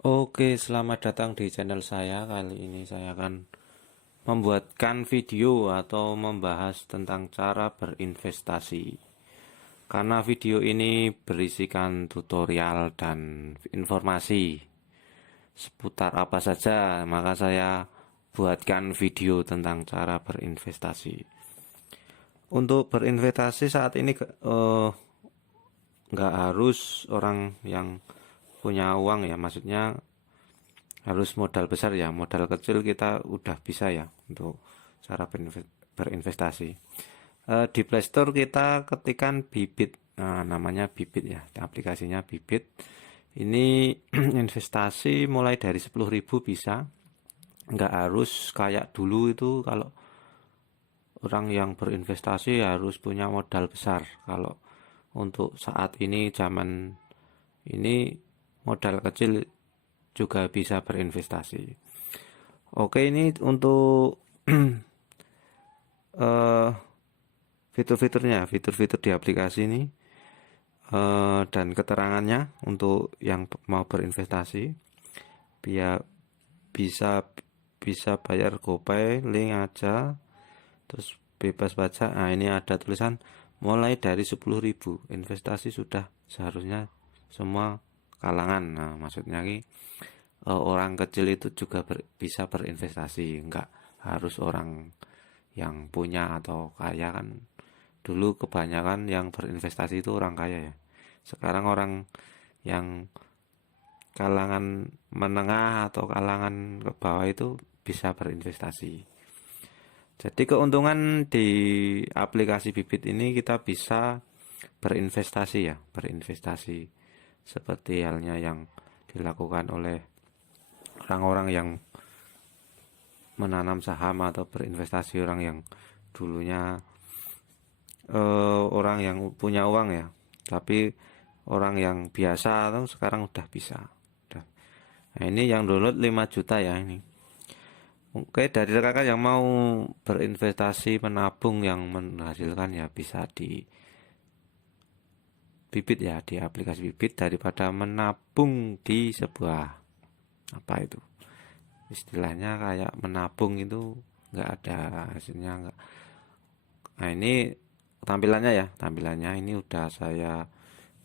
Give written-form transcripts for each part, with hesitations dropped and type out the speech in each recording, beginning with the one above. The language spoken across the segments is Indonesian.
Oke, selamat datang di channel saya. Kali ini saya akan membuatkan video atau membahas tentang cara berinvestasi. Karena video ini berisikan tutorial dan informasi seputar apa saja, maka saya buatkan video tentang cara berinvestasi. Untuk berinvestasi saat ini nggak harus orang yang punya uang ya, maksudnya harus modal besar ya, modal kecil kita udah bisa ya untuk cara berinvestasi. Di Playstore kita ketikan Bibit, nah, namanya Bibit ya, aplikasinya Bibit. Ini investasi mulai dari 10.000 bisa, nggak harus kayak dulu itu. Kalau orang yang berinvestasi harus punya modal besar. Kalau untuk saat ini, zaman ini, modal kecil juga bisa berinvestasi. Oke, ini untuk eh, fitur-fiturnya, fitur-fitur di aplikasi ini dan keterangannya untuk yang mau berinvestasi. Biar bisa bisa bayar GoPay, link aja, terus bebas pajak. Nah, ini ada tulisan mulai dari 10.000 investasi sudah seharusnya semua kalangan. Nah, maksudnya ini orang kecil itu juga bisa berinvestasi, nggak harus orang yang punya atau kaya kan. Dulu kebanyakan yang berinvestasi itu orang kaya ya. Sekarang orang yang kalangan menengah atau kalangan ke bawah itu bisa berinvestasi. Jadi keuntungan di aplikasi Bibit ini kita bisa berinvestasi ya, berinvestasi seperti halnya yang dilakukan oleh orang-orang yang menanam saham atau berinvestasi, orang yang dulunya orang yang punya uang ya, tapi orang yang biasa atau sekarang udah bisa. Udah. Nah, ini yang download 5 juta ya ini. Oke, dari rekan yang mau berinvestasi menabung yang menghasilkan ya bisa di Bibit ya, di aplikasi Bibit, daripada menabung di sebuah apa itu istilahnya kayak menabung itu nggak ada hasilnya nggak. Nah, ini tampilannya ya, tampilannya ini udah saya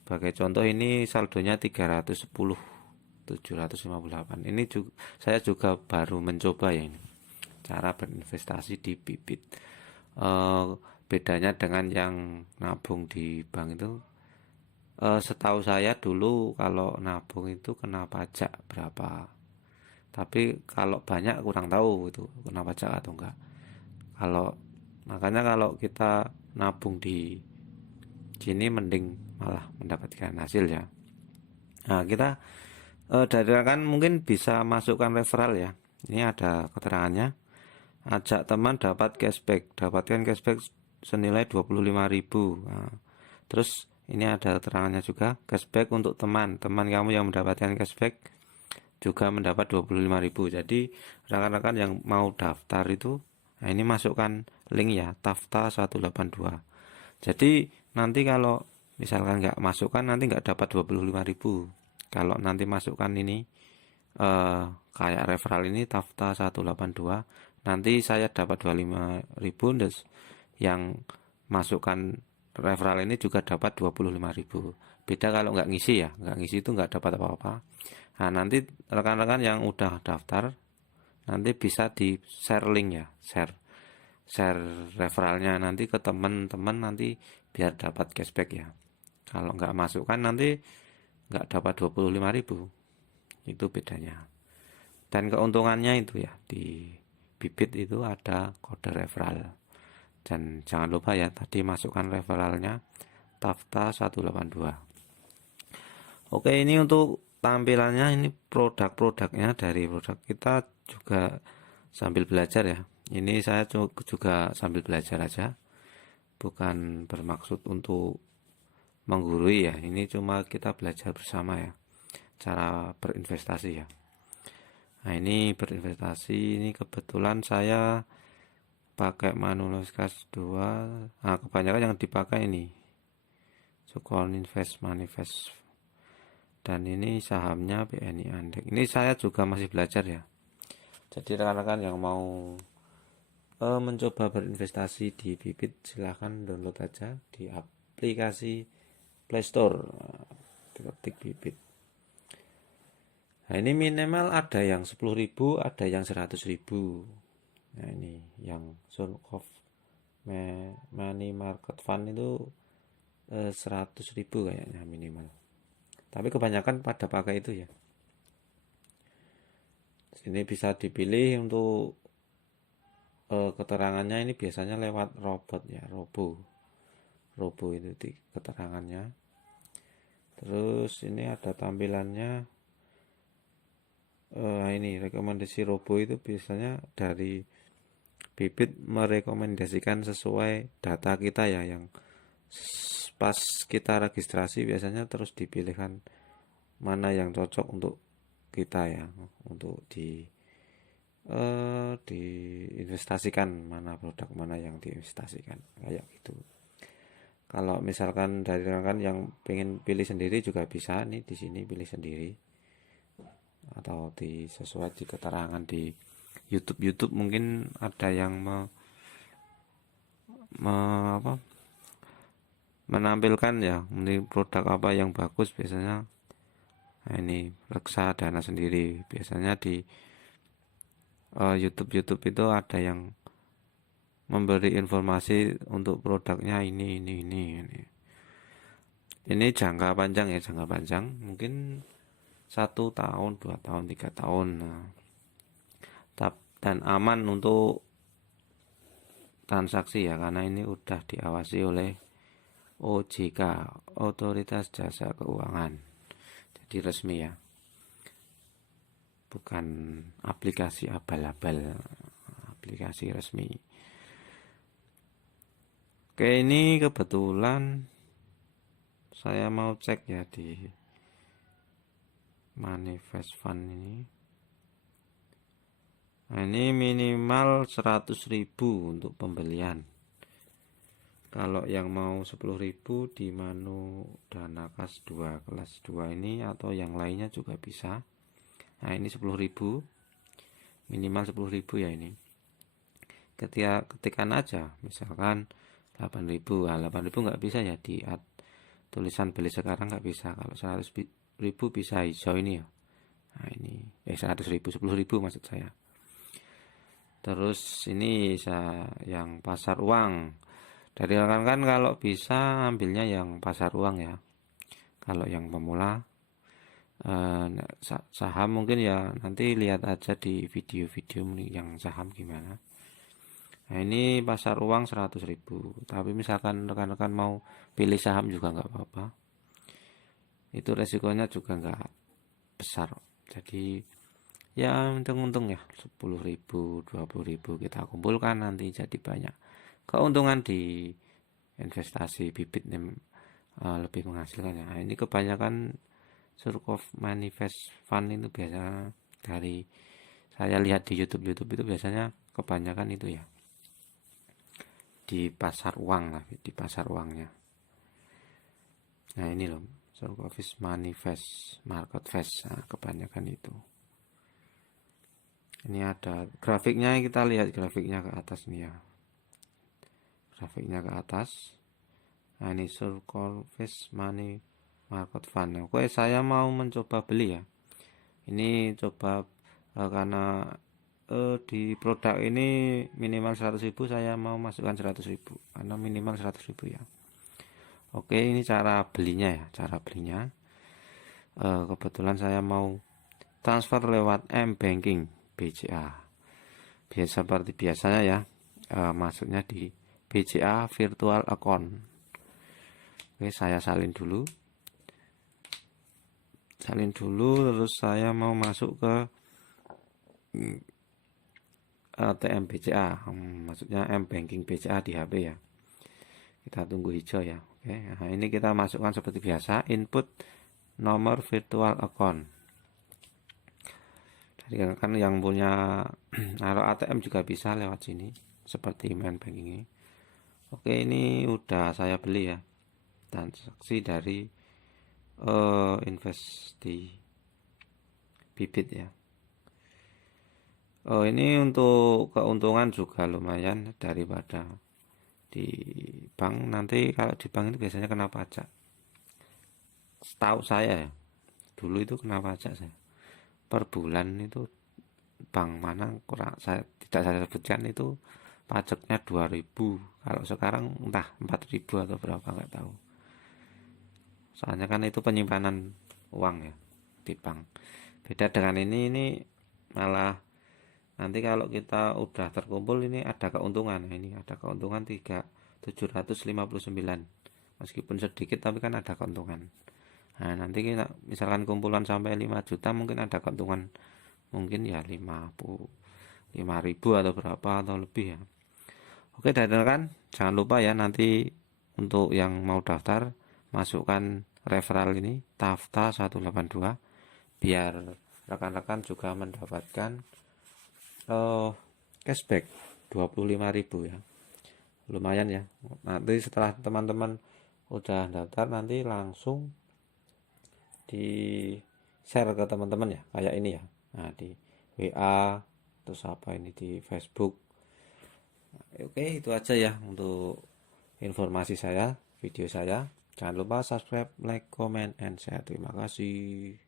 sebagai contoh. Ini saldonya 310 758. Ini juga saya juga baru mencoba ya ini cara berinvestasi di Bibit. eh, Bedanya dengan yang nabung di bank itu, setahu saya dulu kalau nabung itu kena pajak berapa, tapi kalau banyak kurang tahu itu kena pajak atau enggak. Kalau makanya kalau kita nabung di sini mending malah mendapatkan hasil ya. Nah, kita dari rekan mungkin bisa masukkan referral ya. Ini ada keterangannya. Ajak teman dapat cashback, dapatkan cashback senilai 25.000. Nah, terus ini ada keterangannya juga, cashback untuk teman kamu yang mendapatkan cashback juga mendapat 25.000. Jadi rekan-rekan yang mau daftar itu, nah ini masukkan link ya, Tafta 182. Jadi nanti kalau misalkan nggak masukkan, nanti nggak dapat 25.000. Kalau nanti masukkan ini kayak referral ini Tafta 182, nanti saya dapat 25.000, terus yang masukkan referral ini juga dapat 25.000. Beda kalau nggak ngisi ya, nggak ngisi itu nggak dapat apa-apa. Nah, nanti rekan-rekan yang udah daftar nanti bisa di share link ya, share share referralnya nanti ke teman-teman, nanti biar dapat cashback ya. Kalau nggak masukkan nanti nggak dapat 25.000. Itu bedanya. Dan keuntungannya itu ya, di Bibit itu ada kode referral. Dan jangan lupa ya, tadi masukkan referralnya Tafta 182. Oke, ini untuk tampilannya, ini produk-produknya. Dari produk kita juga sambil belajar ya. Ini saya juga sambil belajar aja, bukan bermaksud untuk menggurui ya. Ini cuma kita belajar bersama ya, cara berinvestasi ya. Nah, ini berinvestasi, ini kebetulan saya pakai Manulus Cash 2. Nah, kebanyakan yang dipakai ini Sukon Invest Manifest. dan ini sahamnya BNI Andek. Ini saya juga masih belajar ya, jadi rekan-rekan yang mau mencoba berinvestasi di Bibit silahkan download aja di aplikasi Play Store, ketik Bibit. Nah ini minimal ada yang 10.000, ada yang 100.000. Nah ini yang Surkov Money Market Fund itu 100.000 kayaknya minimal, tapi kebanyakan pada pakai itu ya. Ini bisa dipilih untuk keterangannya, ini biasanya lewat robot ya, robo itu di keterangannya. Terus ini ada tampilannya. Ini rekomendasi robo itu biasanya dari Bibit merekomendasikan sesuai data kita ya, yang pas kita registrasi biasanya terus dipilihkan mana yang cocok untuk kita ya, untuk diinvestasikan, mana produk mana yang diinvestasikan kayak gitu. Kalau misalkan dari rekan yang pengen pilih sendiri juga bisa nih, di sini pilih sendiri atau sesuai di keterangan di YouTube mungkin ada yang menampilkan ya, ini produk apa yang bagus biasanya. Nah, ini reksadana sendiri biasanya di YouTube itu ada yang memberi informasi untuk produknya ini. Ini jangka panjang ya, jangka panjang mungkin 1 tahun, 2 tahun, 3 tahun. Nah, dan aman untuk transaksi ya, karena ini udah diawasi oleh OJK, Otoritas Jasa Keuangan. Jadi resmi ya, bukan aplikasi abal-abal, aplikasi resmi. Oke, ini kebetulan saya mau cek ya di Manifest Fund ini. Nah, ini minimal 100.000 untuk pembelian. Kalau yang mau 10.000 di Manu Dana Kas 2 kelas 2 ini atau yang lainnya juga bisa. Nah ini 10.000, minimal 10.000 ya ini. Ketikkan aja misalkan 8.000, 8.000 nggak bisa ya, di tulisan beli sekarang nggak bisa. Kalau 100.000 bisa hijau ini ya. Nah ini 100.000, 10.000 maksud saya. Terus ini yang pasar uang. Dari rekan-rekan kalau bisa ambilnya yang pasar uang ya. Kalau yang pemula saham mungkin ya nanti lihat aja di video-video yang saham gimana. Nah ini pasar uang 100.000. Tapi misalkan rekan-rekan mau pilih saham juga nggak apa-apa. Itu resikonya juga nggak besar. Jadi ya untung-untung ya 10.000, 20.000 kita kumpulkan nanti jadi banyak. Keuntungan di investasi Bibit lebih menghasilkan ya. Nah, ini kebanyakan Surkov Manifest Fund itu biasa dari saya lihat di YouTube itu biasanya kebanyakan itu ya di pasar uang lah, di pasar uangnya. Nah ini loh Surkov Manifest Market Fest, nah, kebanyakan itu. Ini ada grafiknya, kita lihat grafiknya ke atas nih ya, grafiknya ke atas. Nah ini Surkov Money Market Fund. Oke, saya mau mencoba beli ya. Ini coba karena di produk ini minimal 100.000, saya mau masukkan 100.000 karena minimal 100.000 ya. Oke, ini cara belinya ya, cara belinya. Kebetulan saya mau transfer lewat M-Banking BCA. Biasa seperti biasanya ya, masuknya di BCA Virtual Account. Oke, saya salin dulu, terus saya mau masuk ke ATM BCA, maksudnya M-Banking BCA di HP ya. Kita tunggu hijau ya. Oke, nah ini kita masukkan seperti biasa, input nomor virtual account. Jadi kan yang punya ATM juga bisa lewat sini seperti M-Banking ini. Oke, ini udah saya beli ya, transaksi dari invest di bibit ya. Ini untuk keuntungan juga lumayan daripada di bank. Nanti kalau di bank itu biasanya kena pajak. Setahu saya ya, dulu itu kena pajak saya. Per bulan itu bank mana kurang saya tidak saya sebutkan itu pajaknya 2.000. Kalau sekarang entah 4.000 atau berapa nggak tahu. Soalnya kan itu penyimpanan uang ya di bank. Beda dengan ini malah nanti kalau kita udah terkumpul ini ada keuntungan. Nah, ini ada keuntungan 3.759. Meskipun sedikit tapi kan ada keuntungan. Nah, nanti kita misalkan kumpulan sampai 5 juta mungkin ada keuntungan mungkin ya 5.000 atau berapa atau lebih ya. Oke, kan jangan lupa ya nanti untuk yang mau daftar masukkan referral ini Tafta 182 biar rekan-rekan juga mendapatkan cashback 25.000 ya. Lumayan ya. Nanti setelah teman-teman udah daftar nanti langsung di share ke teman-teman ya kayak ini ya. Nah, di WA terus apa ini di Facebook. Oke, itu aja ya untuk informasi saya, video saya. Jangan lupa subscribe, like, comment, and share. Terima kasih.